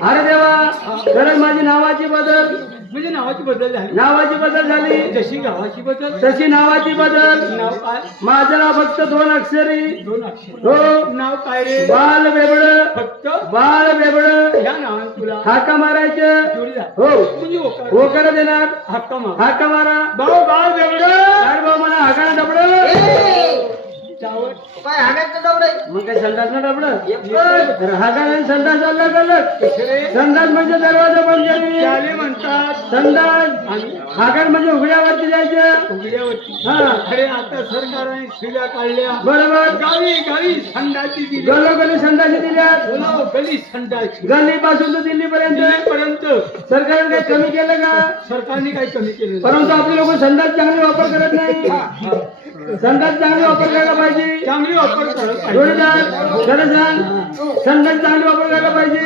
अरे देवा खरंच माझी नावाची बदल म्हणजे नावाची बदल झाली. नावाची बदल झाली जशी गावाची बदल तशी नावाची बदल. नाव काय? माझं नाव फक्त 2 अक्षरी. 2 अक्षर. हो नाव काय रे? बाल बेबड. फक्त बाळ बेबड. या नावाने तुला हाका मारायचं. जोडीदार हो म्हणजे होकार. होकार देणार. हक्का मार. हाका मारा. भाऊ बाळ बेवड काय भाऊ मला हाकाना डबड. चावट काय हागायचं दवडे मग काय संडास ना डबड. हाकाना संडास अलग अलग. दुसरे संडास म्हणजे दरवाजा बंद केली. त्याले म्हणतात संडास आणि हाकान म्हणजे उघड्यावरती जायचं. उघड्यावरती. हा अरे आता सरकारने शिव्या काढल्या. बरोबर. गावी गावी संडाची दिली. गलोगली संडासी दिल्यात. बोलाव गली संडाची. गल्ली पासून तर दिल्लीपर्यंत. पर्यंत सरकारने काही कमी केलं का? सरकारने काही कमी केलं नाही. परंतु आपले लोक संडास चांगले वापर करत नाही. संडास चांगले वापर करायला पाहिजे. चांगली वापर करत पाहिजे. जोडीदार खरं सांग संडास चांगले वापर करायला पाहिजे.